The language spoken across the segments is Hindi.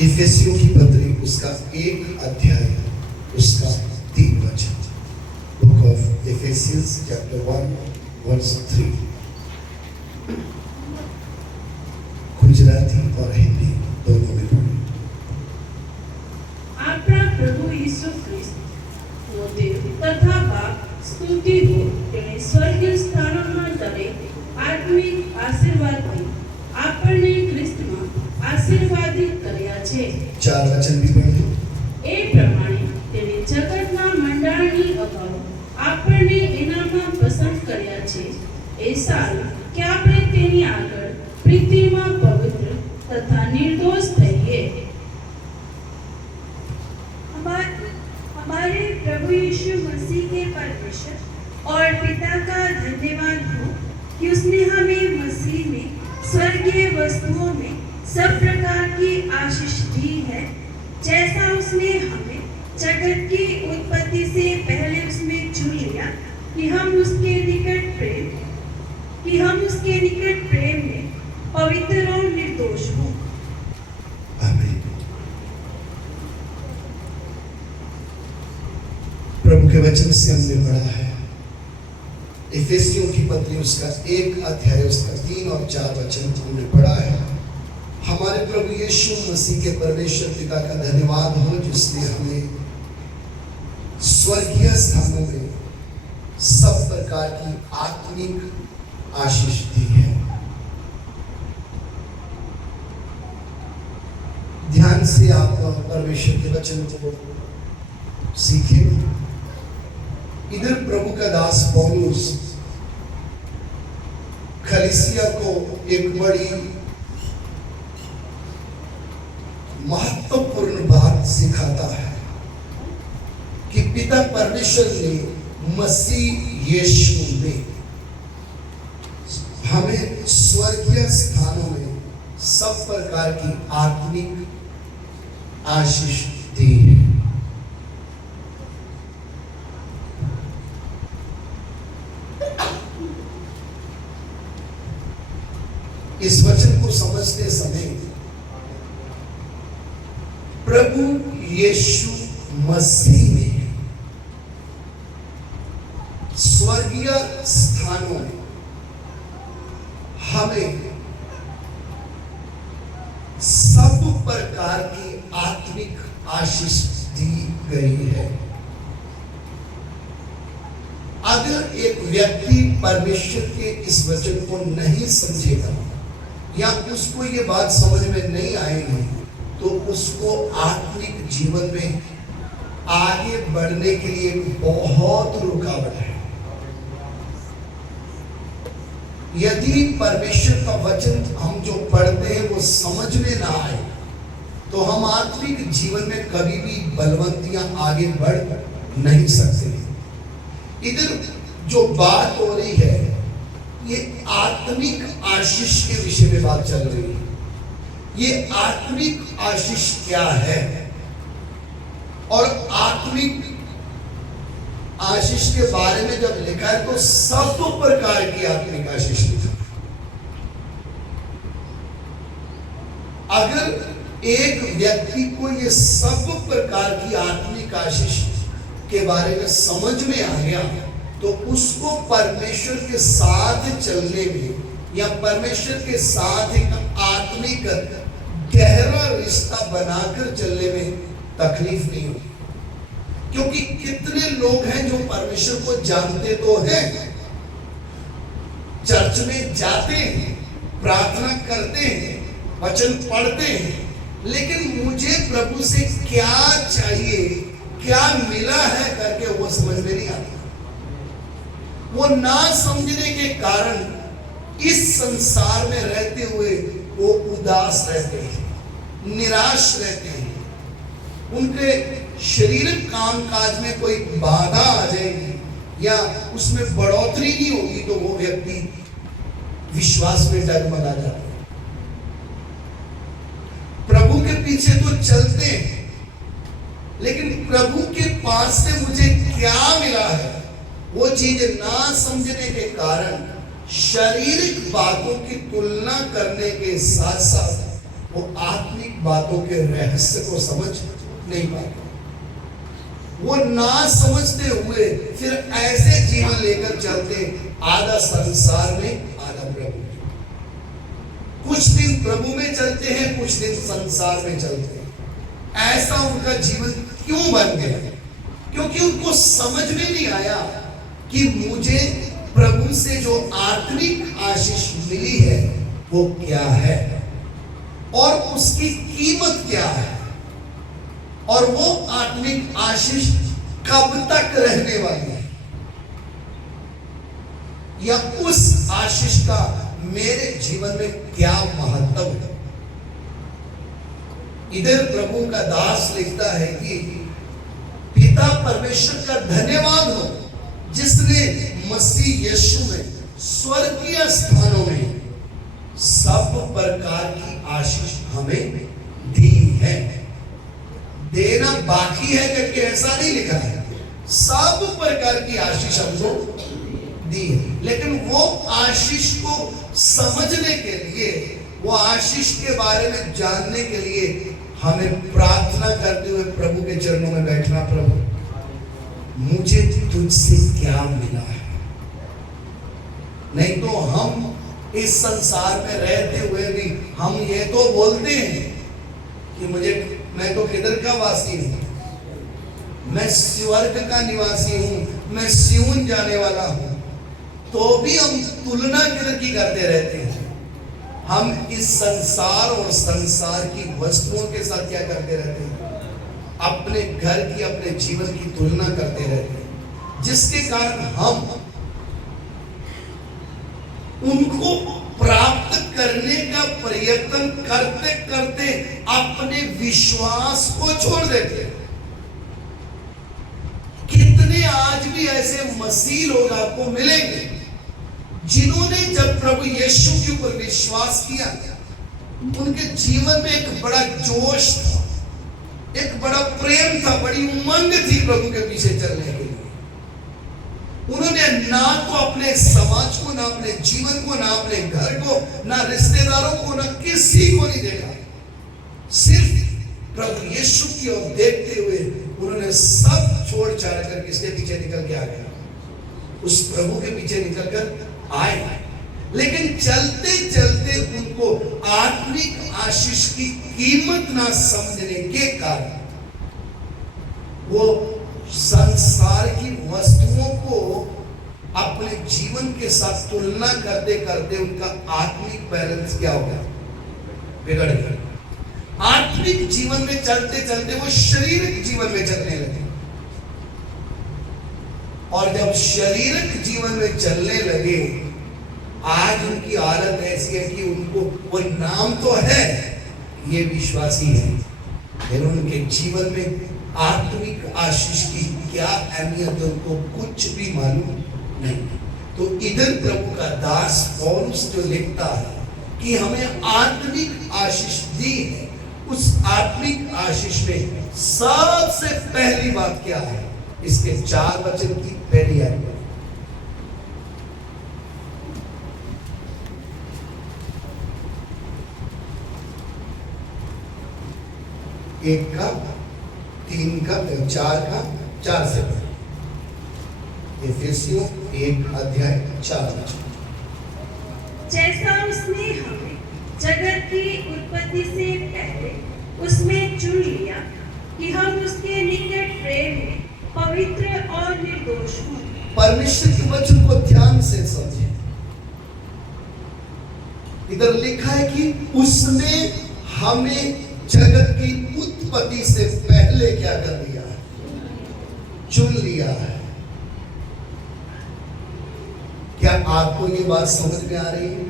इफिसियों की पत्री उसका 1 अध्याय उसका 3 वचन। Book of Ephesians chapter 1 verse 3। Gujarati और हिंदी दोनों में पढ़ो। આપણા પ્રભુ ઈસુ ખ્રિસ્ત પોતે તથા બાપ સ્તુતિ હો તેણે સ્વર્ગીય સ્થાનોમાં દરેક આત્મિક આશીર્વાદથી આપણને ખ્રિસ્તમાં આશીર્વાદિત કર્યા છે। 4 वचन भी पढ़ लो। એ પ્રમાણે તેણે જગતના મંડાણની અગાઉ આપણને એનામાં પસંદ કર્યા છે એ સારું કે આપણે તેની આગળ પ્રીતિમાં પવિત્ર તથા નિર્દોષ થઈએ। हमारे प्रभु यीशु मसीह के परमेश्वर और पिता का धन्यवाद हो कि उसने हमें मसीह में स्वर्गीय वस्तुओं में सब प्रकार की आशीष दी है, जैसा उसने हमें जगत की उत्पत्ति से पहले उसमें चुन लिया कि हम उसके निकट प्रेम में पवित्र और निर्दोष हों। आमीन। प्रभु के वचन से हमने पढ़ा है इफिसियों की पत्री उसका 1 अध्याय उसका 3 और 4 वचन हमने पढ़ा है। हमारे प्रभु यीशु मसीह के परमेश्वर पिता का धन्यवाद हो जिसने हमें स्वर्गीय स्थानों में सब प्रकार की आत्मिक आशीष दी है। ध्यान से आप परमेश्वर के वचन को सीखें। इधर प्रभु का दास पौलुस कलीसिया को एक बड़ी महत्वपूर्ण बात सिखाता है कि पिता परमेश्वर ने मसीह यीशु में हमें स्वर्गीय स्थानों में सब प्रकार की आत्मिक आशीष दी है। इस वचन को समझते समय प्रभु यीशु मसीह में स्वर्गीय स्थानों में हमें सब प्रकार की आत्मिक आशीष दी गई है। अगर एक व्यक्ति परमेश्वर के इस वचन को नहीं समझेगा या उसको ये बात समझ में नहीं आएगी तो उसको आत्मिक जीवन में आगे बढ़ने के लिए बहुत रुकावट है। यदि परमेश्वर का वचन हम जो पढ़ते हैं वो समझ में ना आए तो हम आत्मिक जीवन में कभी भी बलवंतियां आगे बढ़ नहीं सकते। इधर जो बात हो रही है ये आत्मिक आशीष के विषय में बात चल रही है। ये आत्मिक आशीष क्या है और आत्मिक आशीष के बारे में जब लिखा है तो सब प्रकार की आत्मिक आशीष लिखा है। अगर एक व्यक्ति को ये सब प्रकार की आत्मिक आशीष के बारे में समझ में आ गया तो उसको परमेश्वर के साथ चलने में या परमेश्वर के साथ एक आत्मिक गहरा रिश्ता बनाकर चलने में तकलीफ नहीं होगी। क्योंकि कितने लोग हैं जो परमेश्वर को जानते तो हैं, चर्च में जाते हैं, प्रार्थना करते हैं, वचन पढ़ते हैं, लेकिन मुझे प्रभु से क्या चाहिए, क्या मिला है करके वो समझ में नहीं आता। वो ना समझने के कारण इस संसार में रहते हुए वो उदास रहते हैं, निराश रहते हैं। उनके शारीरिक कामकाज में कोई बाधा आ जाएगी या उसमें बढ़ोतरी नहीं होगी तो वो व्यक्ति विश्वास में डगमगा जाता है। प्रभु के पीछे तो चलते हैं लेकिन प्रभु के पास से मुझे क्या मिला है वो चीज ना समझने के कारण शारीरिक बातों की तुलना करने के साथ साथ वो आत्मिक बातों के रहस्य को समझ नहीं पाते। वो ना समझते हुए फिर ऐसे जीवन लेकर चलते, आधा संसार में आधा प्रभु में। कुछ दिन प्रभु में चलते हैं, कुछ दिन संसार में चलते हैं। ऐसा उनका जीवन क्यों बन गया? क्योंकि उनको समझ में नहीं आया कि मुझे प्रभु से जो आत्मिक आशीष मिली है वो क्या है और उसकी कीमत क्या है, और वो आत्मिक आशीष कब तक रहने वाली है, या उस आशीष का मेरे जीवन में क्या महत्व है। इधर प्रभु का दास लिखता है कि पिता परमेश्वर का धन्यवाद हो जिसने मसीह यीशु में स्वर्गीय स्थानों में सब प्रकार की आशीष हमें दी है। देना बाकी है करके ऐसा नहीं लिखा है, सब प्रकार की आशीष हमको दी है। लेकिन वो आशीष को समझने के लिए, वो आशीष के बारे में जानने के लिए हमें प्रार्थना करते हुए प्रभु के चरणों में बैठना। प्रभु मुझे तुझसे क्या मिला है? नहीं तो हम इस संसार में रहते हुए भी हम ये तो बोलते हैं कि मैं तो किधर का वासी हूं, मैं स्वर्ग का निवासी हूं, मैं सियोन जाने वाला हूं, तो भी हम तुलना किधर की करते रहते हैं। हम इस संसार और संसार की वस्तुओं के साथ क्या करते रहते हैं? अपने घर की, अपने जीवन की तुलना करते रहते हैं, जिसके कारण हम उनको प्राप्त करने का प्रयत्न करते करते अपने विश्वास को छोड़ देते हैं। कितने आज भी ऐसे मसीह लोग आपको मिलेंगे जिन्होंने जब प्रभु यीशु के ऊपर विश्वास किया, उनके जीवन में एक बड़ा जोश था, एक बड़ा प्रेम था, बड़ी उमंग थी प्रभु के पीछे चलने के लिए। उन्होंने ना तो अपने समाज को, ना अपने जीवन को, ना अपने घर को, ना रिश्तेदारों को, ना किसी को नहीं देखा, सिर्फ प्रभु यीशु की ओर देखते हुए उन्होंने सब छोड़ छाड़ कर किसके पीछे निकल के आ गया? उस प्रभु के पीछे निकल कर आए। लेकिन चलते चलते उनको आत्मिक आशीष की कीमत ना समझने के कारण वो संसार की वस्तुओं को अपने जीवन के साथ तुलना करते करते उनका आत्मिक बैलेंस क्या हो गया? बिगड़ गया। आत्मिक जीवन में चलते चलते वो शारीरिक जीवन में चलने लगे, और जब शारीरिक जीवन में चलने लगे, आज उनकी हालत ऐसी है कि उनको वो नाम तो है, ये विश्वासी है, लेकिन उनके जीवन में आत्मिक आशीष की क्या अहमियत है उनको कुछ भी मालूम नहीं। तो इधर प्रभु का दास पौलुस जो लिखता है कि हमें आत्मिक आशीष दी है, उस आत्मिक आशीष में सबसे पहली बात क्या है? इसके 4 वचन की पहली आयत, एक का, 3 का, 4 का, 4 से एफेसियों 1 अध्याय 4। जैसा उसने हमें जगत की उत्पत्ति से पहले उसमें चुन लिया कि हम उसके निकट प्रेम में पवित्र और निर्दोष हों। परमेश्वर के वचन को ध्यान से समझें। इधर लिखा है कि उसने हमें जगत की उत्पत्ति से पहले क्या कर दिया है? चुन लिया है। क्या आपको ये बात समझ में आ रही है?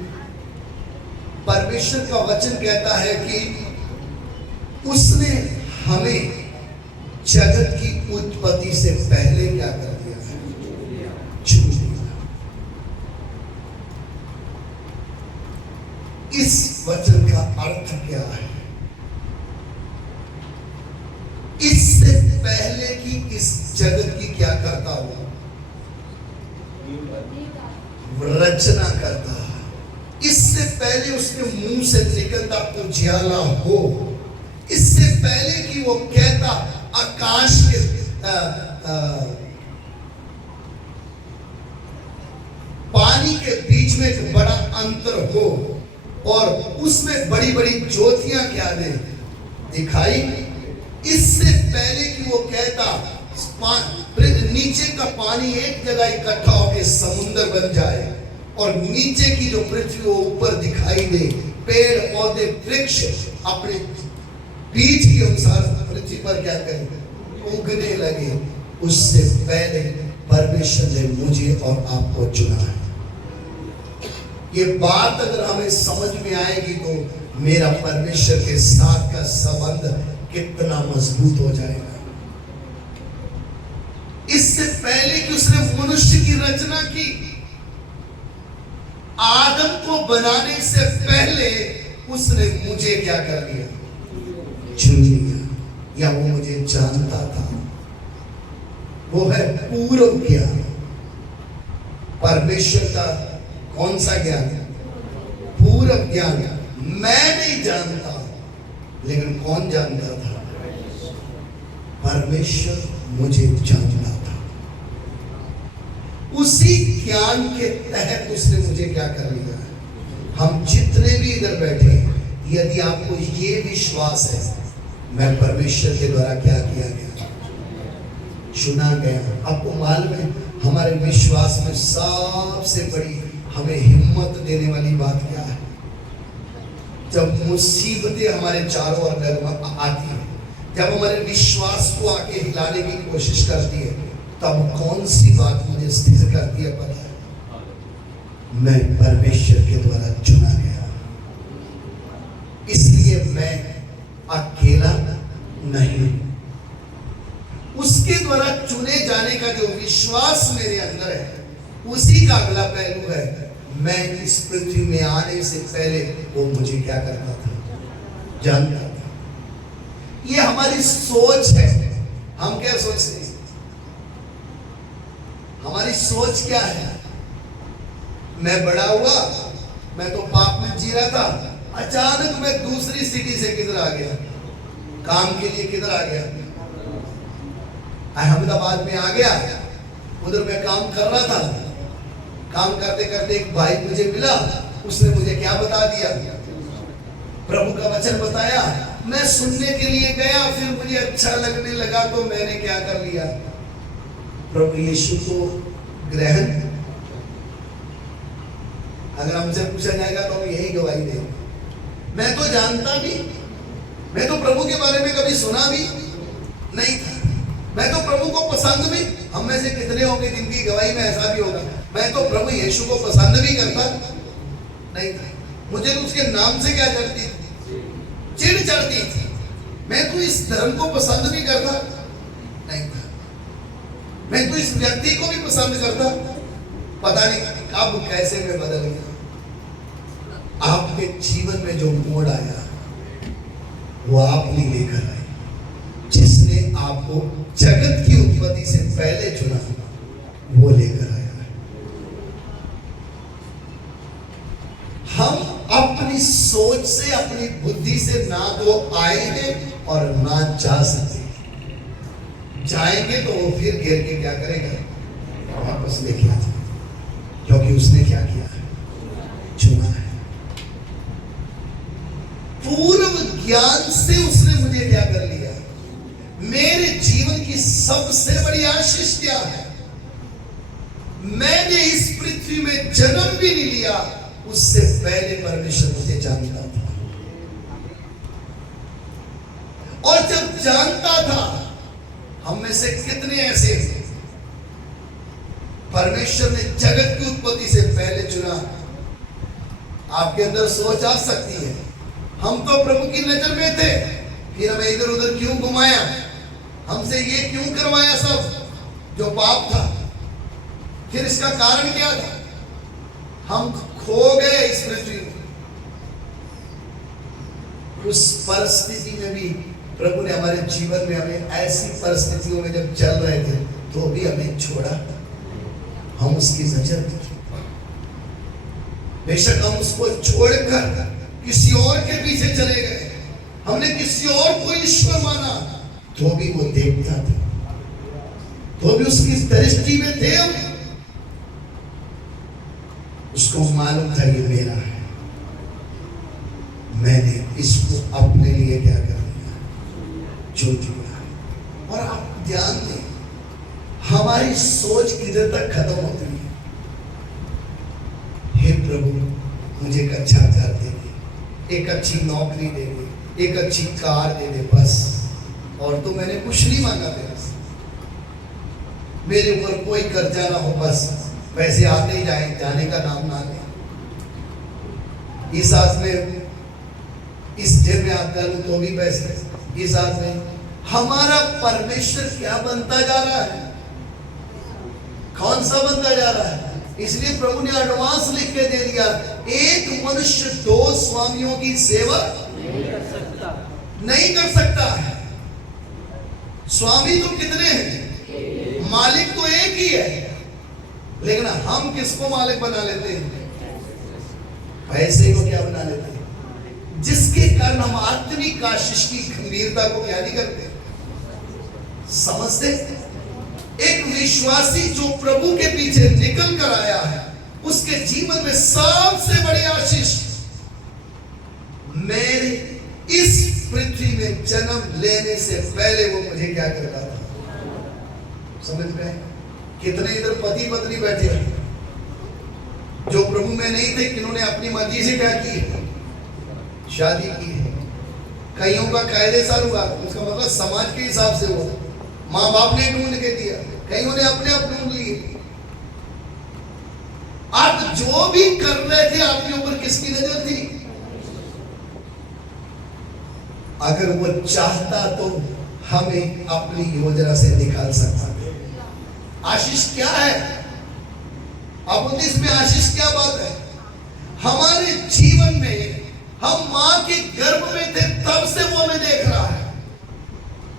परमेश्वर का वचन कहता है कि उसने हमें जगत की उत्पत्ति से पहले क्या कर दिया है? चुन लिया। इस वचन का अर्थ क्या है? इससे पहले कि इस जगत की क्या करता हुआ? रचना करता, इससे पहले उसके मुंह से निकलता उजियाला हो, इससे पहले कि वो कहता आकाश के पानी के बीच में एक बड़ा अंतर हो और उसमें बड़ी बड़ी ज्योतियां क्या दे दिखाई, इससे पहले कि वो कहता नीचे का पानी एक जगह इकट्ठा होकर समुद्र बन जाए और नीचे की जो पृथ्वी वो ऊपर दिखाई दे, पेड़ पौधे वृक्ष अपने बीज के अनुसार पृथ्वी पर क्या करें उगने लगे, उससे पहले परमेश्वर ने मुझे और आपको चुना है। ये बात अगर हमें समझ में आएगी तो मेरा परमेश्वर के साथ का संबंध कितना मजबूत हो जाएगा। इससे पहले कि उसने मनुष्य की रचना की, आदम को बनाने से पहले उसने मुझे क्या कर लिया, चुन लिया, या वो मुझे जानता था। वो है पूर्व ज्ञान। परमेश्वर का कौन सा ज्ञान? पूर्व ज्ञान। मैं नहीं जानता, लेकिन कौन जानता था? परमेश्वर मुझे जानता था। उसी ज्ञान के तहत उसने मुझे क्या कर लिया। हम जितने भी इधर बैठे, यदि आपको ये विश्वास है मैं परमेश्वर के द्वारा क्या किया गया, चुना गया, आपको मालूम है हमारे विश्वास में सबसे बड़ी हमें हिम्मत देने वाली बात क्या है? जब मुसीबतें हमारे चारों ओर आती है, जब हमारे विश्वास को आके हिलाने की कोशिश करती है, तब कौन सी बात मुझे स्थिर करती है पता है? मैं परमेश्वर के द्वारा चुना गया, इसलिए मैं अकेला नहीं। उसके द्वारा चुने जाने का जो विश्वास मेरे अंदर है, उसी का अगला पहलू है मैं इस पृथ्वी में आने से पहले वो मुझे क्या करता था, जानता था। ये हमारी सोच है। हम क्या सोचते हैं? हमारी सोच क्या है? मैं बड़ा हुआ, मैं तो पाप में जी रहा था, अचानक मैं दूसरी सिटी से किधर आ गया, काम के लिए किधर आ गया, अहमदाबाद में आ गया। उधर मैं काम कर रहा था, काम करते करते एक भाई मुझे मिला, उसने मुझे क्या बता दिया, प्रभु का वचन बताया। मैं सुनने के लिए गया, फिर मुझे अच्छा लगने लगा तो मैंने क्या कर लिया, प्रभु यीशु को ग्रहण। अगर हमसे पूछा जाएगा तो हम यही गवाही देंगे, मैं तो जानता नहीं, मैं तो प्रभु के बारे में कभी सुना भी नहीं था, मैं तो प्रभु को पसंद भी, हम में से कितने होंगे जिनकी गवाही में ऐसा भी होगा, मैं तो प्रभु यीशु को पसंद भी करता नहीं था, मुझे तो उसके नाम से क्या चढ़ती थी, चिढ़ चढ़ती थी, मैं तो इस धर्म को पसंद भी करता नहीं था, मैं तो इस व्यक्ति को भी पसंद करता, पता नहीं कब कैसे मैं बदल गया। आपके जीवन में जो मोड़ आया वो आप नहीं लेकर आए, जिसने आपको जगत की उत्पत्ति से पहले चुना वो लेकर आया है। हम अपनी सोच से, अपनी बुद्धि से ना तो आए हैं और ना जा सकते, जाएंगे तो वो फिर गिर के क्या करेगा, वापस लेके आ जाएगा, क्योंकि उसने क्या किया है, चुना है। पूर्व ज्ञान से उसने मुझे क्या कर लिया। मेरे जीवन की सबसे बड़ी आशीष क्या है, मैंने इस पृथ्वी में जन्म भी नहीं लिया, उससे पहले परमेश्वर मुझे जानता था, और जब जानता था, हम में से कितने ऐसे परमेश्वर ने जगत की उत्पत्ति से पहले चुना। आपके अंदर सोच आ सकती है, हम तो प्रभु की नजर में थे, फिर हमें इधर उधर क्यों घुमाया, हमसे ये क्यों करवाया सब जो पाप था, फिर इसका कारण क्या था, हम खो गए इस पृथ्वी में। उस परिस्थिति में भी प्रभु ने हमारे जीवन में, हमें ऐसी परिस्थितियों में जब चल रहे थे तो भी हमें छोड़ा, हम उसकी नजर में थे। बेशक हम उसको छोड़कर किसी और के पीछे चले गए, हमने किसी और को ईश्वर माना, तो भी वो देखता था, तो भी उसकी दृष्टि में थे हम। उसको मालूम था ये मेरा है, मैंने इसको अपने लिए क्या कर दिया, जो दिया। और आप ध्यान दें, हमारी सोच किधर तक खत्म होती है। हे प्रभु, मुझे एक अच्छा घर दे दे, एक अच्छी नौकरी दे दे, एक अच्छी कार दे दे, बस। और तो मैंने कुछ नहीं मांगा तेरे से, मेरे ऊपर कोई कर्जा ना हो, बस पैसे आते ही जाए, जाने का नाम ना ले। इस हाथ में, इस जेब में हाथ डालूं तो भी पैसे, इस हाथ में। हमारा परमेश्वर क्या बनता जा रहा है, कौन सा बनता जा रहा है? इसलिए प्रभु ने एडवांस लिख के दे दिया, एक मनुष्य दो स्वामियों की सेवा नहीं कर सकता है। स्वामी तो कितने हैं, मालिक तो एक ही है, लेकिन हम किसको मालिक बना लेते हैं? पैसे को क्या बना लेते हैं, जिसके कारण हम आत्मिक आशीष की गंभीरता को क्या नहीं करते, समझते। एक विश्वासी जो प्रभु के पीछे निकल कर आया है, उसके जीवन में सबसे बड़ी आशीष, मेरे इस पृथ्वी में जन्म लेने से पहले वो मुझे क्या करता था। समझ में? कितने इधर पति पत्नी बैठे हैं जो प्रभु में नहीं थे, किन्होंने अपनी मर्जी से क्या की है, शादी की है। कईयों का कायदे साल हुआ, उसका मतलब समाज के हिसाब से हुआ, माँ बाप ने ढूंढ के दिया, कईयों ने अपने आप ढूंढ लिए। आप जो भी कर रहे थे, आपके ऊपर किसकी नजर थी? अगर वो चाहता तो हमें अपनी योजना से निकाल सकता है। आशीष क्या है? अब इसमें आशीष क्या बात है? हमारे जीवन में हम मां के गर्भ में थे, तब से वो हमें देख रहा है।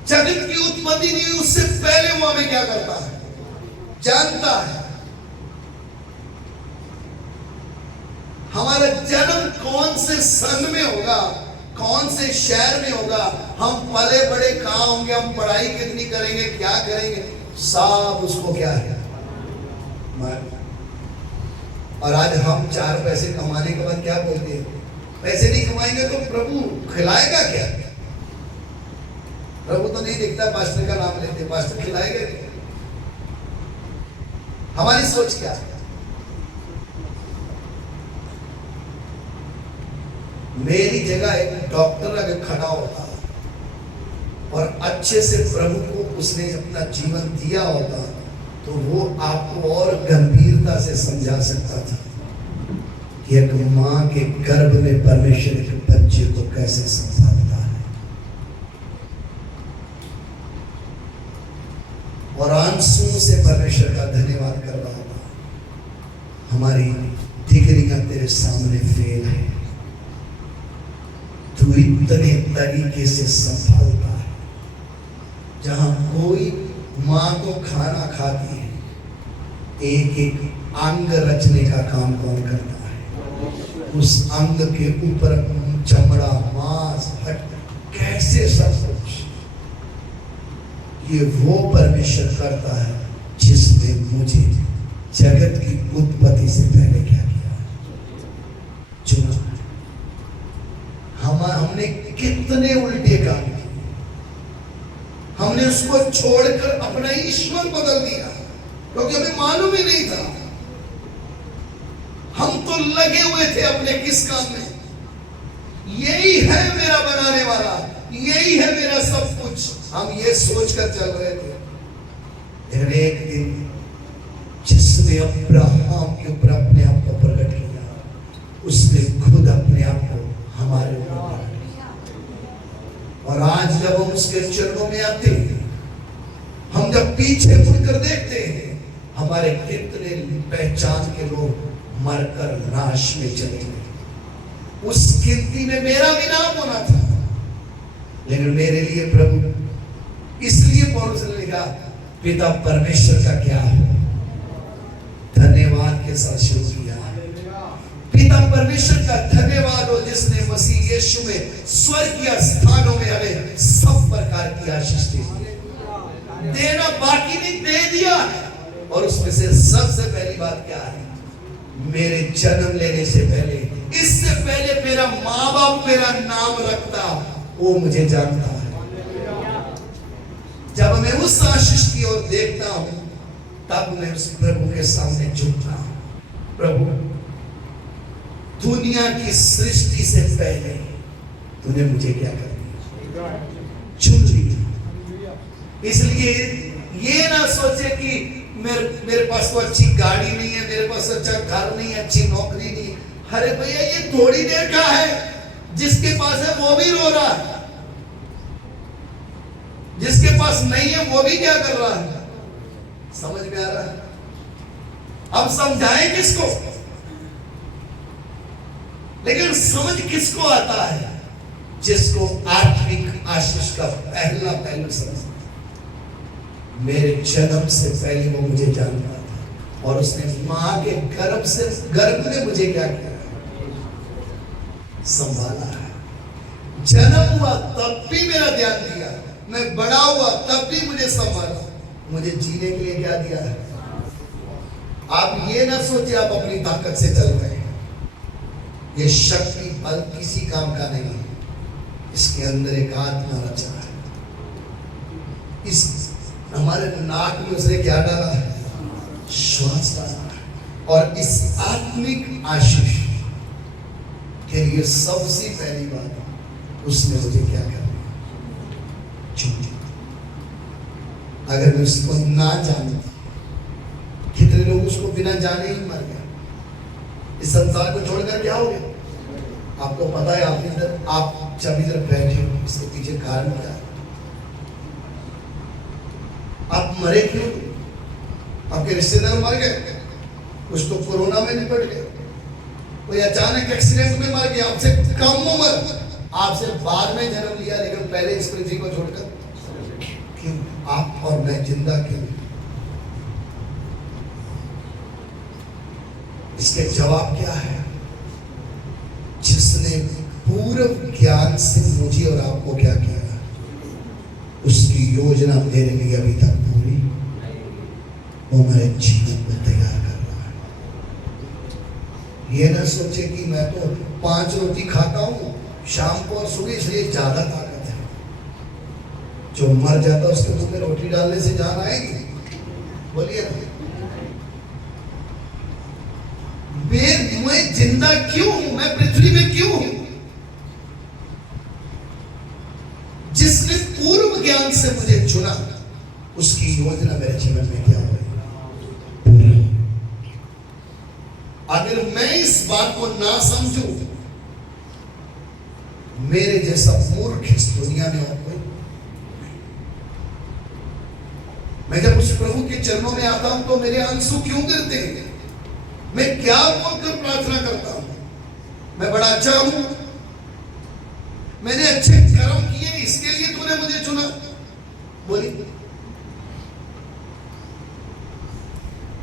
जगत की उत्पत्ति नहीं, उससे पहले वो हमें क्या करता है, जानता है। हमारा जन्म कौन से सन में होगा, कौन से शहर में होगा, हम पले बड़े कहां होंगे, हम पढ़ाई कितनी करेंगे, क्या करेंगे, सब उसको क्या है। और आज हम चार पैसे कमाने के बाद क्या बोलते हैं, पैसे नहीं कमाएंगे तो प्रभु खिलाएगा क्या? प्रभु तो नहीं दिखता, पास्टर का नाम लेते, पास्टर खिलाएगा क्या? हमारी सोच क्या है? मेरी जगह एक डॉक्टर अगर खड़ा होता और अच्छे से प्रभु को उसने अपना जीवन दिया होता, तो वो आपको और गंभीरता से समझा सकता था कि एक मां के गर्भ में परमेश्वर के बच्चे को कैसे संभालता है। और आंसुओं से परमेश्वर का धन्यवाद कर रहा होगा, हमारी डिग्रियां तेरे सामने फेल है, तू इतने तरीके से संभालता है। जहां कोई मां तो खाना खाती है, एक एक अंग रचने का काम कौन करता है? उस अंग के ऊपर चमड़ा, मांस, हड्डी, कैसे सब कुछ ये वो परमेश्वर करता है जिसने मुझे जगत की उत्पत्ति से पहले क्या किया, चुना। हमने कितने उल्टे काम किए, हमने उसको छोड़कर अपना ईश्वर बदल दिया, क्योंकि हमें मालूम ही नहीं था। हम तो लगे हुए थे अपने किस काम में, यही है मेरा बनाने वाला, यही है मेरा सब कुछ, हम ये सोचकर चल रहे थे। लेकिन एक दिन जिसने अब्राहम के ऊपर अपने आप को प्रकट किया, उसने खुद अपने आप को हमारे ऊपर प्रकट किया। और आज जब हम उसके चरणों में आते हैं, हम जब पीछे मुड़कर देखते हैं, हमारे कितने पहचान के लोग मरकर नाश में चले गए। उस गिनती में मेरा भी नाम होना था, लेकिन मेरे लिए प्रभु, इसलिए पौलुस ने लिखा, पिता परमेश्वर का क्या है, धन्यवाद के साथ शुरू किया। पिता परमेश्वर का धन्यवाद हो जिसने मसीह यीशु में स्वर्गीय स्थानों में हमें सब प्रकार की आशीष दी। देना बाकी नहीं, दे दिया। और उसमें से सबसे पहली बात क्या है? मेरे जन्म लेने से पहले, इससे पहले मेरा माँ बाप मेरा नाम रखता, वो मुझे जानता है। जब मैं उस आशीष की ओर देखता हूं तब मैं उस प्रभु के सामने झुकता हूं। प्रभु, दुनिया की सृष्टि से पहले तूने मुझे क्या कर दिया? चुन लिया। इसलिए ये ना सोचे कि मेरे पास तो अच्छी गाड़ी नहीं है, मेरे पास अच्छा घर नहीं है, अच्छी नौकरी नहीं है। अरे भैया, ये थोड़ी देर का है। जिसके पास है वो भी रो रहा है, जिसके पास नहीं है वो भी क्या कर रहा है? समझ में आ रहा है? अब समझाएं किसको? लेकिन समझ किसको आता है? जिसको आत्मिक आशीष का पहला पहलू समझ। मेरे जन्म से पहले वो मुझे जानता था और उसने मां के गर्भ में मुझे क्या किया? संभाला है। जन्म हुआ तब भी मेरा ध्यान दिया, मैं बड़ा हुआ तब भी मुझे संभाला, मुझे जीने के लिए क्या दिया है? आप ये ना सोचिए आप अपनी ताकत से चल रहे हैं। ये शक्ति बल किसी काम का नहीं है। इसके अंदर एक आत्मा रचा है। इस हमारे नाक में उसने क्या डाला है? श्वास डाला है। और इस आत्मिक आशीष के लिए सबसे पहली बात उसने मुझे क्या कर दिया? अगर मैं उसको ना जानती, कितने लोग उसको बिना जाने ही मर गए। इस संसार को छोड़कर क्या हो गया? आपको पता है? आप जब इधर बैठे हो, इसके पीछे कारण क्या है? आप मरे क्यों? आपके रिश्तेदार मर गए, कुछ तो कोरोना में निपट गए, कोई अचानक एक्सीडेंट में मर गया, आपसे कम उम्र, आपसे बाद में जन्म लिया, लेकिन पहले इस पृथ्वी को छोड़कर क्यों? आप और मैं जिंदा क्यों? इसके जवाब क्या है? जिसने पूर्व ज्ञान से मुझे और आपको क्या किया, उसकी योजना मेरे लिए अभी तक पूरी, वो मेरे जीवन में तैयार कर रहा है। ये ना सोचे कि मैं तो 5 रोटी खाता हूं शाम को और सुबह, इसलिए ज्यादा ताकत है। जो मर जाता है उसके मुंह में रोटी डालने से जान आएगी? बोलिए ना। मैं जिंदा क्यों हूं? मैं पृथ्वी में क्यों हूं? जिसने पूर्व ज्ञान से मुझे चुना, उसकी योजना मेरे जीवन में क्या हो रही है? अगर मैं इस बात को ना समझूं, मेरे जैसा मूर्ख इस दुनिया में और कोई। मैं जब उस प्रभु के चरणों में आता हूं तो मेरे आंसू क्यों गिरते हैं? मैं क्या बोलकर प्रार्थना करता हूं? मैं बड़ा अच्छा हूं, मैंने अच्छे कर्म किए, इसके लिए तूने मुझे चुना। बोली,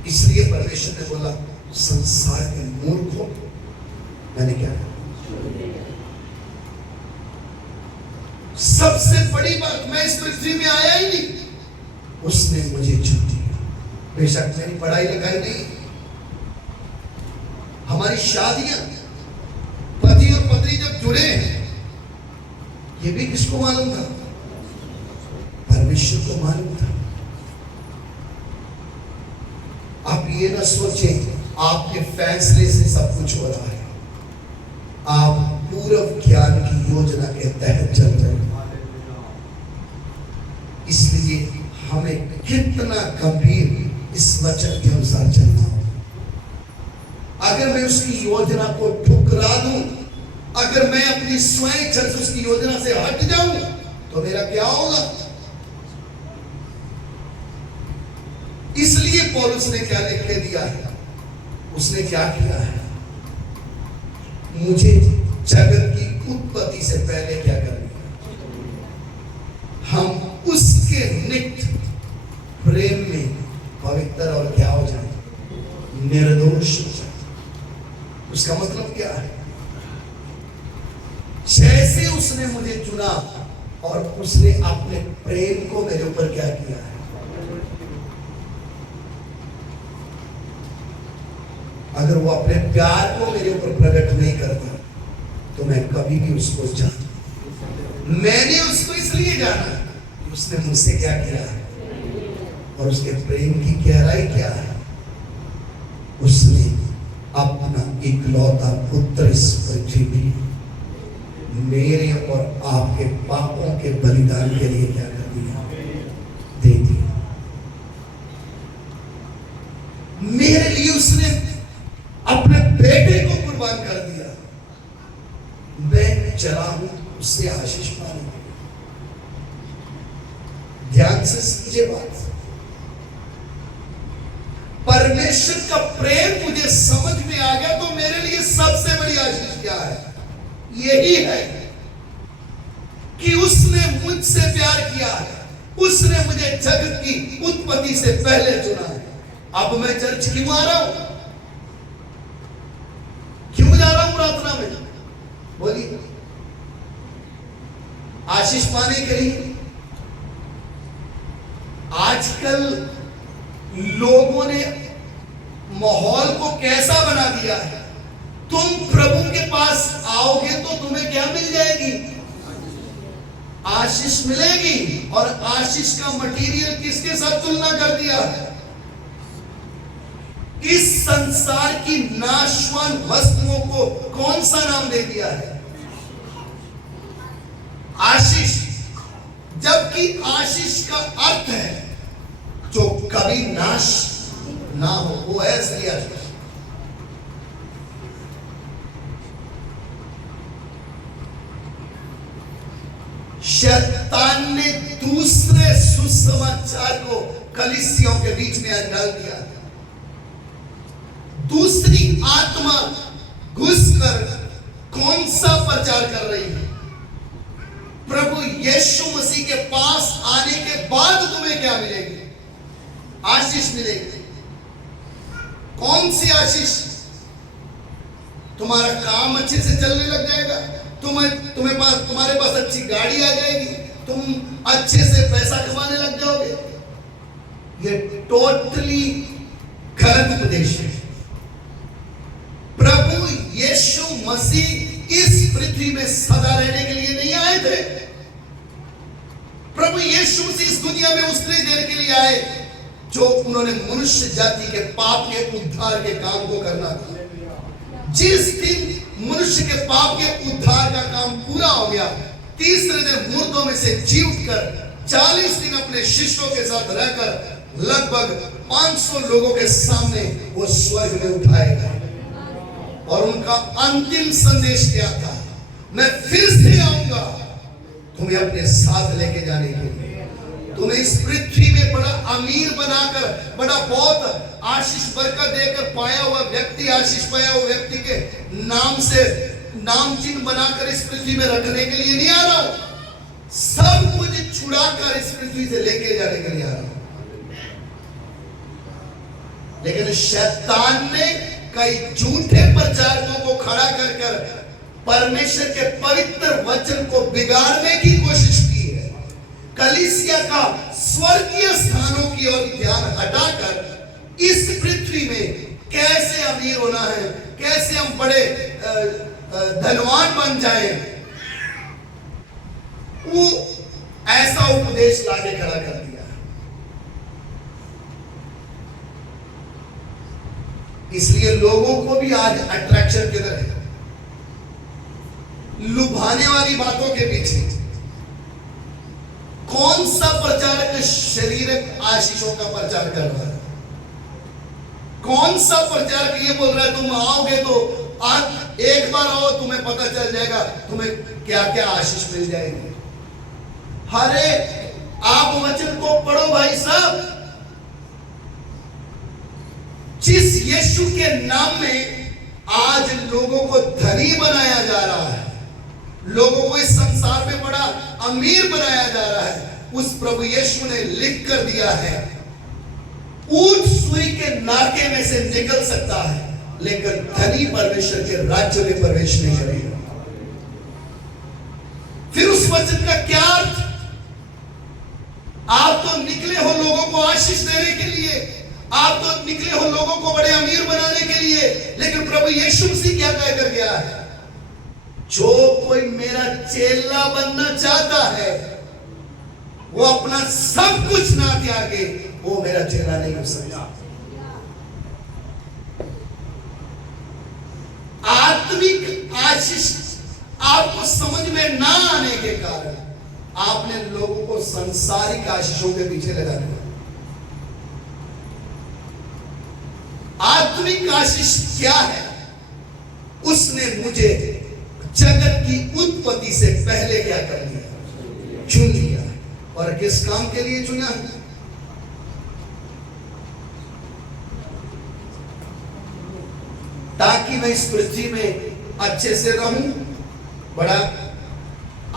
इसलिए परमेश्वर ने बोला, संसार के मूर्खों मैंने क्या कहा? सबसे बड़ी बात, मैं इस पृथ्वी में आया ही नहीं, उसने मुझे चुन दिया। बेशक मेरी पढ़ाई लिखाई नहीं, हमारी शादियां, पति और पत्नी जब जुड़े हैं, ये भी किसको मालूम था? परमेश्वर को मालूम था। आप ये ना सोचें आपके फैसले से सब कुछ हो रहा है। आप पूर्व ज्ञान की योजना के तहत चल रहे हैं। इसलिए हमें कितना गंभीर इस वचन के अनुसार चलना हो। अगर मैं उसकी योजना को ठुकरा दूं, अगर मैं अपनी स्वयं इच्छा से उसकी योजना से हट जाऊं, तो मेरा क्या होगा? इसलिए पौलुस ने क्या लिख के दिया है? उसने क्या किया है? मुझे जगत की उत्पत्ति से पहले क्या कर दिया? हम उसके नित्य प्रेम में पवित्र और क्या हो जाए? निर्दोष हो जाए। उसका मतलब और उसने अपने प्रेम को मेरे ऊपर क्या किया है। अगर वो अपने प्यार को मेरे ऊपर प्रकट नहीं करता तो मैं कभी भी उसको जान, मैंने उसको इसलिए जाना कि उसने मुझसे क्या किया है और उसके प्रेम की गहराई क्या है। उसने अपना इकलौता पुत्र इस पृथ्वी में मेरे और आपके पापों के बलिदान के लिए क्या कर दिया, दे दिया। मेरे लिए उसने अपने बेटे को कुर्बान कर दिया। मैं चला हूं उससे आशीष पाने के लिए। ध्यान से समझिए बात। परमेश्वर का प्रेम मुझे समझ में आ गया तो मेरे लिए सबसे बड़ी आशीष क्या है, यही है कि उसने मुझसे प्यार किया है। उसने मुझे जगत की उत्पत्ति से पहले चुना है। अब मैं चर्च क्यों आ रहा हूं, क्यों जा रहा हूं प्रार्थना में, बोलिए, आशीष पाने के लिए। आजकल लोगों ने माहौल को कैसा बना दिया है, तुम प्रभु के पास आओगे तो तुम्हें क्या मिल जाएगी, आशीष मिलेगी। और आशीष का मटेरियल किसके साथ तुलना कर दिया है, इस संसार की नाशवान वस्तुओं को कौन सा नाम दे दिया है, आशीष। जबकि आशीष का अर्थ है जो कभी नाश ना हो, वो है असली आशीष। शैतान ने दूसरे सुसमाचार को कलीसियों के बीच में डाल दिया। दूसरी आत्मा घुसकर कौन सा प्रचार कर रही है, प्रभु यीशु मसीह के पास आने के बाद तुम्हें क्या मिलेगी, आशीष मिलेगी। कौन सी आशीष, तुम्हारा काम अच्छे से चलने लग जाएगा, तुम्हारे पास अच्छी गाड़ी आ जाएगी, तुम अच्छे से पैसा कमाने लग जाओगे। ये टोटली गलत उपदेश है। प्रभु यीशु मसीह इस पृथ्वी में सदा रहने के लिए नहीं आए थे। प्रभु यीशु मसीह इस दुनिया में उसने देर के लिए आए जो उन्होंने मनुष्य जाति के पाप के उद्धार के काम को करना था। जिस दिन मनुष्य के पाप के उद्धार का काम पूरा हो गया, तीसरे दिन मुर्दों में से जी उठकर 40 दिन अपने शिष्यों के साथ रहकर लगभग 500 लोगों के सामने वो स्वर्ग में उठाए गए। और उनका अंतिम संदेश क्या था, मैं फिर से आऊंगा तुम्हें अपने साथ लेके जाने के लिए, तुम्हें इस पृथ्वी में बड़ा अमीर बनाकर, बड़ा बहुत आशीष बरकत देकर पाया हुआ व्यक्ति, आशीष पाया हुआ व्यक्ति के नाम से नाम चिन्ह बनाकर इस पृथ्वी में रखने के लिए नहीं आ रहा हूं, सब कुछ छुड़ाकर इस पृथ्वी से लेके जाने के लिए आ रहा हूं। लेकिन शैतान ने कई झूठे प्रचारकों को खड़ा कर परमेश्वर के पवित्र वचन को बिगाड़ने की कोशिश की है। कलीसिया का स्वर्गीय स्थानों की ओर ध्यान हटाकर इस पृथ्वी में कैसे अमीर होना है, कैसे हम बड़े धनवान बन जाएं, वो ऐसा उपदेश लाके खड़ा कर दिया। इसलिए लोगों को भी आज अट्रैक्शन किधर है, लुभाने वाली बातों के पीछे। कौन सा प्रचारक शारीरिक आशीषों का प्रचार कर रहा है, कौन सा प्रचारक ये बोल रहा है तुम आओगे तो आज एक बार आओ तुम्हें पता चल जाएगा तुम्हें क्या क्या आशीष मिल जाएगी। अरे आप वचन को पढ़ो भाई साहब, जिस यीशु के नाम में आज लोगों को धनी बनाया जा रहा है, लोगों को इस संसार में बड़ा अमीर बनाया जा रहा है, उस प्रभु यीशु ने लिख कर दिया है ऊंट सुई के नाके में से निकल सकता है लेकिन धनी परमेश्वर के राज्य में प्रवेश नहीं करेगा। फिर उस उस वचन का क्या अर्थ? आप तो निकले हो लोगों को आशीष देने के लिए, आप तो निकले हो लोगों को बड़े अमीर बनाने के लिए, लेकिन प्रभु यीशु मसीह क्या कहकर गया है? जो कोई मेरा चेला बनना चाहता है वो अपना सब कुछ ना त्यागे, वो मेरा चेला नहीं हो सकता। आत्मिक आशीष आपको समझ में ना आने के कारण आपने लोगों को सांसारिक आशीषों के पीछे लगा दिया। आत्मिक आशीष क्या है? उसने मुझे जगत की उत्पत्ति से पहले क्या कर लिया? चुन लिया। और किस काम के लिए चुना? ताकि मैं इस पृथ्वी में अच्छे से रहूं, बड़ा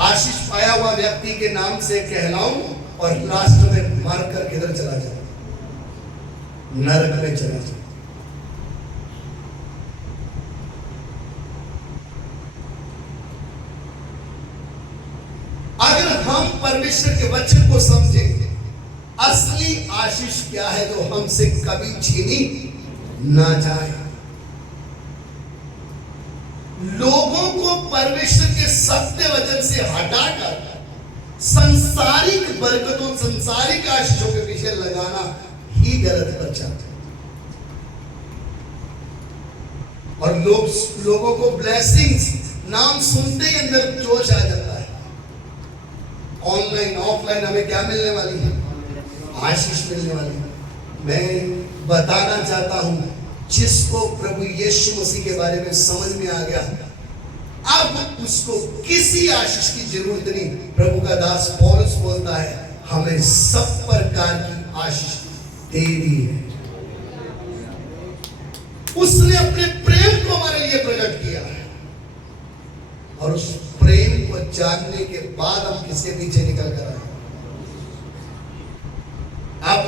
आशीष पाया हुआ व्यक्ति के नाम से कहलाऊं और लास्ट में मार कर किधर चला जाऊं? नरक में चला जाऊं। अगर हम परमेश्वर के वचन को समझें, असली आशीष क्या है जो हमसे कभी छीनी ना जाए। लोगों को परमेश्वर के सत्य वचन से हटाकर संसारिक बरकतों, संसारिक आशीषों के पीछे लगाना ही गलत प्रचार है। और लोगों को ब्लेसिंग्स नाम सुनते ही अंदर जोश आ जाता है। ऑनलाइन ऑफलाइन हमें क्या मिलने वाली है? आशीष मिलने वाली है। मैं बताना चाहता हूं, जिसको प्रभु यीशु मसीह के बारे में समझ में आ गया, अब उसको किसी आशीष की जरूरत नहीं। प्रभु का दास पौलुस बोलता है, हमें सब प्रकार की आशीष दे दी है। उसने अपने प्रेम को हमारे लिए प्रकट किया है, और उस प्रेम को जानने के बाद हम किसके पीछे निकल कर आए? आप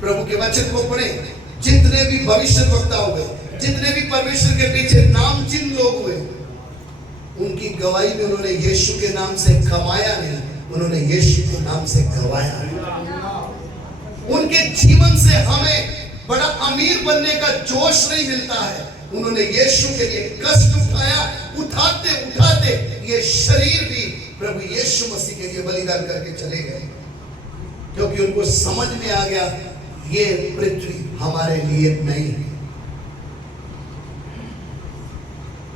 प्रभु के वचन को पढ़ें। जितने भी भविष्य वक्ता हुए, जितने भी परमेश्वर के पीछे नामचीन लोग हुए, उनकी गवाही में उन्होंने यीशु के नाम से कमाया नहीं, उन्होंने यीशु के नाम से गवाया है। उनके जीवन से हमें बड़ा अमीर बनने का जोश नहीं मिलता है। उन्होंने यीशु के लिए कष्ट उठाया, उठाते उठाते ये शरीर भी प्रभु यीशु मसीह के लिए बलिदान करके चले गए, क्योंकि उनको समझ में आ गया ये पृथ्वी हमारे लिए नहीं है।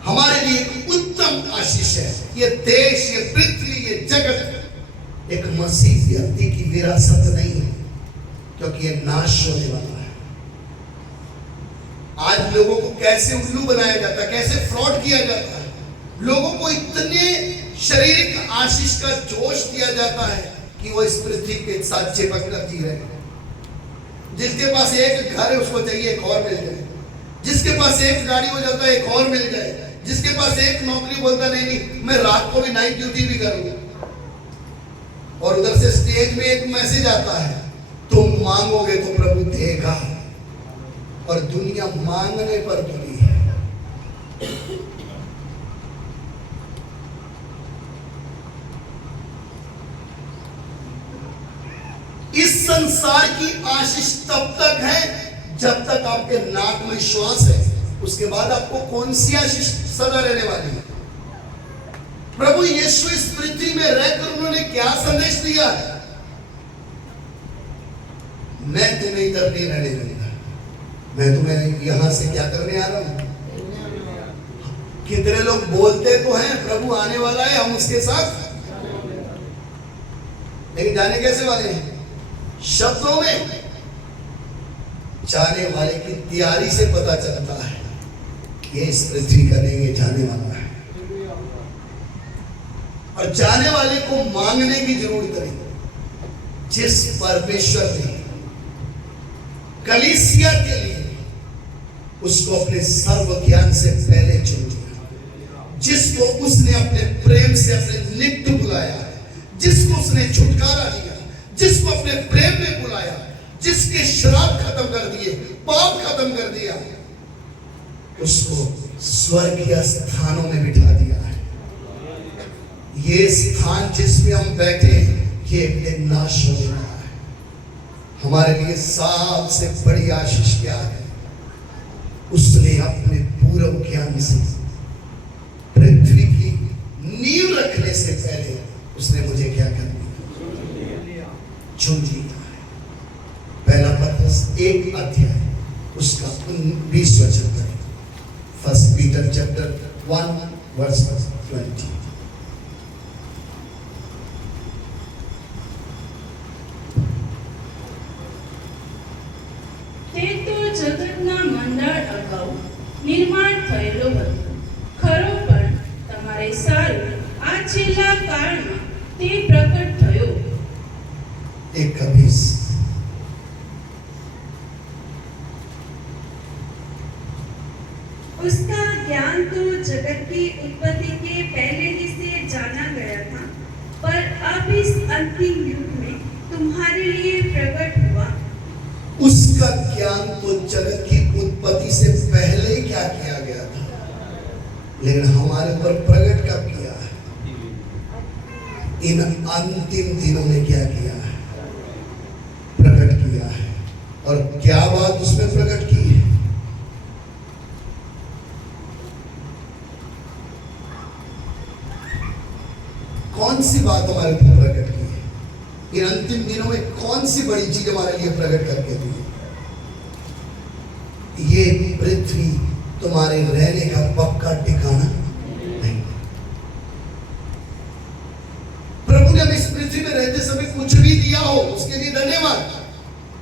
हमारे लिए एक उत्तम आशीष है। ये देश, ये पृथ्वी, ये जगत एक मसीह व्यक्ति की विरासत नहीं है, क्योंकि ये नाश होने वाला है। आज लोगों को कैसे उल्लू बनाया जाता है, कैसे फ्रॉड किया जाता है। लोगों को इतने शारीरिक आशीष का जोश दिया जाता है कि वो इस पृथ्वी के साथ चिपक कर जी रहे हैं। जिसके पास एक घर है उसको चाहिए एक और मिल जाए, जिसके पास एक गाड़ी हो जाता है एक और मिल जाए, जिसके पास एक नौकरी बोलता नहीं मैं रात को भी नाइट ड्यूटी भी करूंगा। और उधर से स्टेज में एक मैसेज आता है, तुम मांगोगे तो प्रभु देगा, और दुनिया मांगने पर तुली है। इस संसार की आशीष तब तक है जब तक आपके नाक में श्वास है, उसके बाद आपको कौन सी आशीष सदा रहने वाली है? प्रभु यीशु इस पृथ्वी में रहकर उन्होंने क्या संदेश दिया है? मैं तुम्हें इधर नहीं रहने दूंगा, मैं तुम्हें यहां से क्या करने आ रहा हूं। कितने लोग बोलते तो हैं प्रभु आने वाला है, हम उसके साथ, लेकिन जाने कैसे वाले हैं? शब्दों में। जाने वाले की तैयारी से पता चलता है कि इस पृथ्वी का नहीं, ये जाने वाला है। और जाने वाले को मांगने की जरूरत नहीं। जिस परमेश्वर ने कलीसिया के लिए उसको अपने सर्व ज्ञान से पहले चुन लिया, जिसको उसने अपने प्रेम से अपने निकट बुलाया, जिसको उसने छुटकारा दिया, जिसको अपने प्रेम में बुलाया, जिसके श्राप खत्म कर दिए, पाप खत्म कर दिया, उसको स्वर्गीय स्थानों में बिठा दिया है। ये स्थान जिसमें हम बैठे हैं ये एक दिन नाश होने वाला है। हमारे लिए सबसे बड़ी आशीष क्या है? उसने अपने पूर्व ज्ञान से पृथ्वी की नींव रखने से पहले उसने मुझे क्या कर दिया? चुन लिया है। पहला पत्रस 1 अध्याय उसका 20 वचन है। First Peter chapter 1 verse 20। તે તો જગતના મંડાળ અગાઉ નિર્માણ થયેલો હતો. ખરો પણ તમારે સારું આ છેલ્લા કાળમાં તે પ્રકટ થયો. 1:20 उसका ज्ञान तो जगत की उत्पत्ति के पहले ही से जाना गया था, पर अब इस अंतिम युग में तुम्हारे लिए प्रकट हुआ। उसका ज्ञान तो जगत की उत्पत्ति से पहले ही क्या किया गया था, लेकिन हमारे ऊपर प्रकट कब किया है? इन अंतिम दिनों में क्या किया है? प्रकट किया है। और क्या बात उसमें प्रकट की है? कौन सी बात हमारे ऊपर प्रकट की है? इन अंतिम दिनों में कौन सी बड़ी चीज हमारे लिए प्रकट करके दी है? ये पृथ्वी तुम्हारे रहने का पक्का ठिकाना नहीं। प्रभु ने हमें इस पृथ्वी में रहते समय कुछ भी दिया हो उसके लिए धन्यवाद,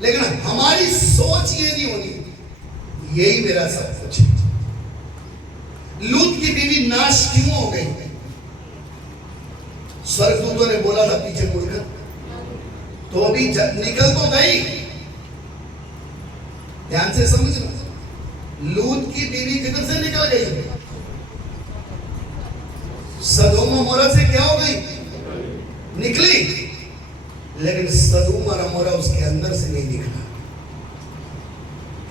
लेकिन हमारी सोच ये नहीं होनी यही मेरा सब कुछ है। लूत की बीवी नाश क्यों हो गई? स्वर्गदूतों ने बोला था पीछे मुड़कर, तो अभी निकल तो गई। ध्यान से समझना, लूत की बीवी किधर से निकल गई? सदोम और मोरा से क्या हो गई? निकली, लेकिन सदोम और मोरा उसके अंदर से नहीं निकला।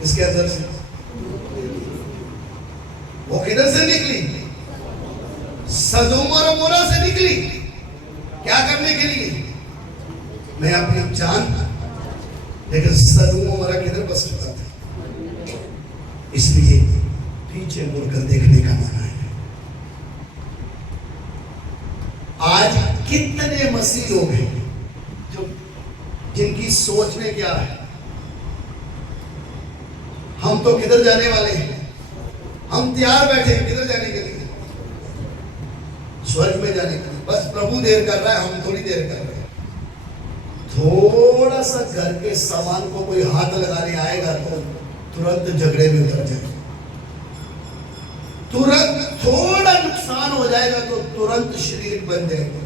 किसके अंदर से? वो किधर से निकली? सदोम और मोरा से निकली। क्या करने के लिए? मैं अपनी जान, लेकिन सदोम और मोरा किधर बस चुका था, इसलिए पीछे मुड़कर देखने का मना है। आज कितने मसीह लोग हैं जो जिनकी सोच में क्या है, हम तो किधर जाने वाले हैं, हम तैयार बैठे हैं किधर जाने के लिए? स्वर्ग में जाने के लिए। बस प्रभु देर कर रहा है, हम थोड़ी देर कर रहे हैं। थोड़ा सा घर के सामान को कोई हाथ लगाने आएगा तो तुरंत झगड़े में उतर जाएगा, तुरंत थोड़ा नुकसान हो जाएगा तो तुरंत शरीर बन जाएगा।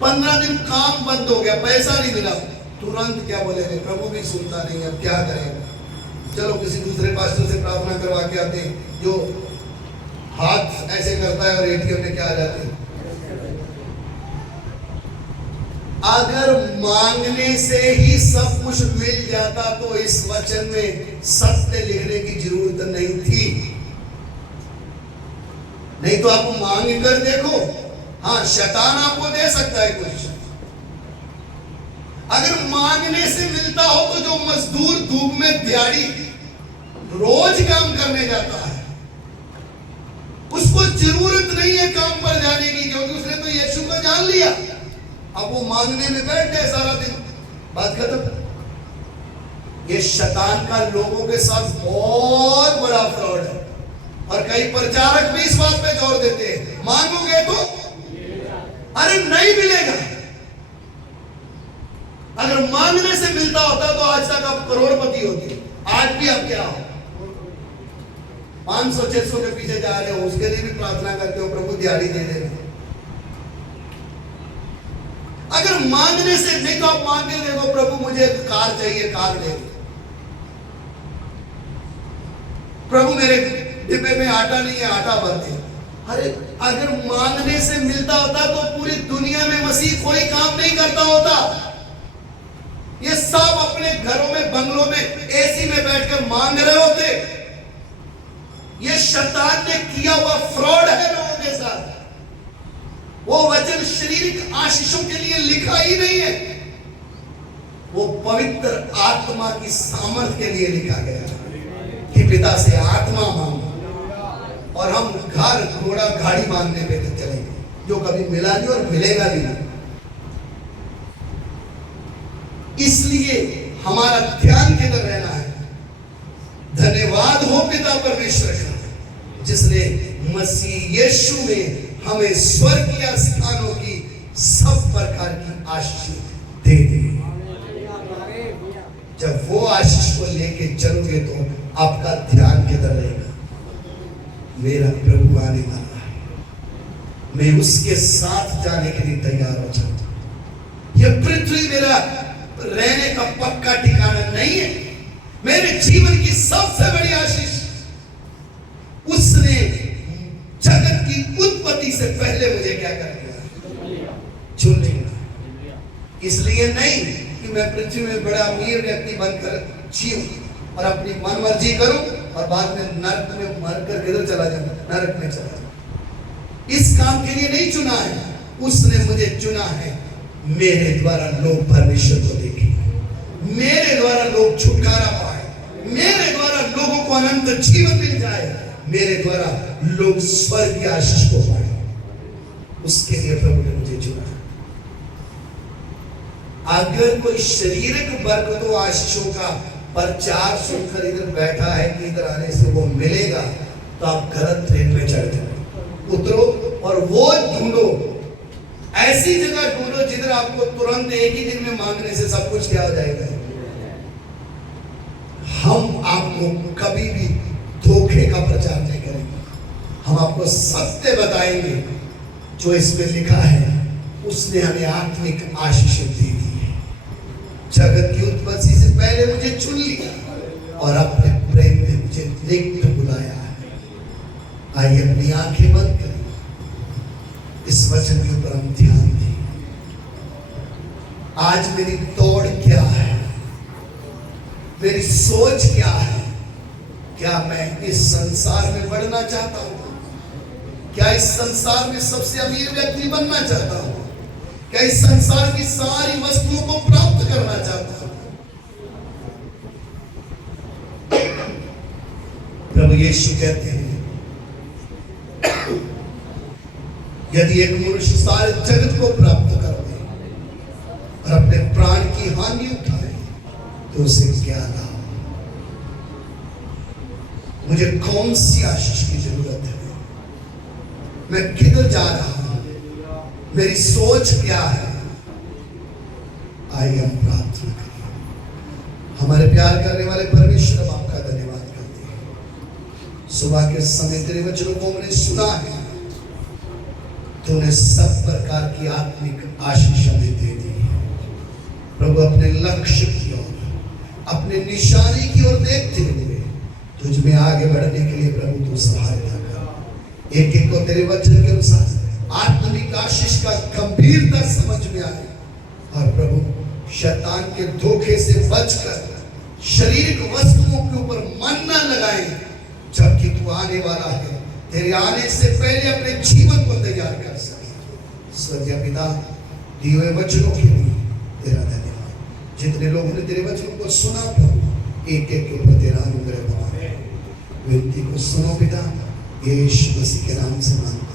15 दिन काम बंद हो गया, पैसा नहीं मिला, तुरंत क्या बोलेंगे? प्रभु भी सुनता नहीं, अब क्या करेंगे? चलो किसी दूसरे पास्टर से प्रार्थना करवा के आते हैं, जो हाथ ऐसे करता है और एटीएम में क्या आ जाते हैं। अगर मांगने से ही सब कुछ मिल जाता तो इस वचन में सत्य लिखने की जरूरत नहीं थी। नहीं तो आप मांग कर देखो, हाँ शैतान आपको दे सकता है कुछ। अगर मांगने से मिलता हो तो जो मजदूर धूप में दिहाड़ी रोज काम करने जाता है, उसको जरूरत नहीं है काम पर जाने की, क्योंकि उसने तो यीशु को जान लिया। अब वो मांगने में बैठ गए सारा दिन, बात खत्म। ये शैतान का लोगों के साथ बहुत बड़ा फ्रॉड है, और कई प्रचारक भी इस बात पे जोर देते हैं, मांगोगे तो अरे नहीं मिलेगा। अगर मांगने से मिलता होता तो आज तक आप करोड़पति होते। आज भी आप क्या हो, 500-600 के पीछे जा रहे हो, उसके लिए भी प्रार्थना करते हो प्रभु दिहाड़ी दे दे। अगर मांगने से नहीं तो आप मांग के देखो, प्रभु मुझे कार चाहिए, कार दे। प्रभु मेरे डिब्बे में आटा नहीं है, आटा भर दे। अरे अगर मांगने से मिलता होता तो पूरी दुनिया में मसीह कोई काम नहीं करता होता। ये सब अपने घरों में, बंगलों में, एसी में बैठकर मांग रहे होते। ये शैतान ने किया हुआ फ्रॉड है लोगों के साथ। वो वचन शारीरिक आशीषों के लिए लिखा ही नहीं है, वो पवित्र आत्मा की सामर्थ के लिए लिखा गया कि पिता से आत्मा मांगो और हम घर घोड़ा गाड़ी मांगने पे तो चलेंगे, जो कभी मिला नहीं और मिलेगा भी नहीं। इसलिए हमारा ध्यान किधर रहना है? धन्यवाद हो पिता परमेश्वर का जिसने मसीह यीशु में हमें स्वर्गीय स्थानों की सब प्रकार की आशीष दे दी। जब वो आशीष को लेके चलोगे तो आपका ध्यान किधर रहेगा? मेरा प्रभु आने वाला है, मैं उसके साथ जाने के लिए तैयार हो जाऊं। यह पृथ्वी मेरा रहने का पक्का ठिकाना नहीं है। मेरे जीवन की सबसे बड़ी आशीष उसने जगत की उत्पत्ति से पहले मुझे क्या कर दिया? चुन लिया। इसलिए नहीं कि मैं पृथ्वी में बड़ा अमीर व्यक्ति बनकर जीऊं और अपनी मन मर्जी करूं और बाद में नरक में मरकर किधर चला जाऊं? नरक में चला जाऊं। इस काम के लिए नहीं चुना है, उसने मुझे चुना है मेरे द्वारा लोग परमेश्वर को देखें, मेरे द्वारा लोग छुटकारा पाए, मेरे द्वारा लोगों को अनंत जीवन मिल जाए, मेरे द्वारा लोग स्वर्ग की आशीष को पाए। उसके लिए प्रभु ने मुझे चुना। अगर कोई शारीरिक बरकतों आशीषों का प्रचार सुनकर इधर बैठा है कि इधर आने से वो मिलेगा, तो आप गलत ट्रेन में चढ़ जाओ, उतरो और वो ढूंढो, ऐसी जगह ढूंढो जिधर आपको तुरंत एक ही दिन में मांगने से सब कुछ क्या हो जाएगा। हम आपको कभी भी धोखे का प्रचार नहीं करेंगे, हम आपको सत्य बताएंगे जो इसमें लिखा है। उसने हमें आत्मिक आशीष दी है, जगत की उत्पत्ति से पहले मुझे चुन लिया और अपने प्रेम में मुझे निकट बुलाया है। आइए अपनी आंखें बंद करें, इस वचन के ऊपर हम ध्यान दें। आज मेरी दौड़ क्या है? मेरी सोच क्या है? क्या मैं इस संसार में बढ़ना चाहता हूं? क्या इस संसार में सबसे अमीर व्यक्ति बनना चाहता हूं? क्या इस संसार की सारी वस्तुओं को प्राप्त करना चाहता हूं? प्रभु यीशु कहते हैं, यदि एक मनुष्य सारे जगत को प्राप्त कर ले और अपने प्राण की हानि उठाए तो उसे क्या लाभ? मुझे कौन सी आशीष की जरूरत है? मैं किधर जा रहा हूं? मेरी सोच क्या है? आइए हम प्रार्थना करें। हमारे प्यार करने वाले परमेश्वर, हम आपका धन्यवाद करते हैं। सुबह के समय तेरे वचनों को हमने सुना है, तूने सब प्रकार की आत्मिक आशीष हमें दे दी है। प्रभु अपने लक्ष्य की ओर, अपने निशाने की ओर देखते हुए तुझ में आगे बढ़ने के लिए प्रभु तू सहायता कर। एक एक को तेरे वचन के अनुसार आत्मिक आशीष का गंभीरता समझ में आए और प्रभु शैतान के धोखे से बचकर शारीरिक वस्तुओं के ऊपर मन न लगाए, जबकि तू आने वाला है। तेरे आने से पहले अपने जीवन को तैयार कर सके। स्वर्गीय पिता, दिए हुए वचनों के लिए तेरा धन्यवाद। जितने लोगों ने तेरे वचनों को सुना प्रभु, एक एक के ऊपर तेरा अनुग्रह बना। विनती को सुनो पिता, यीशु मसीह के नाम से मांगते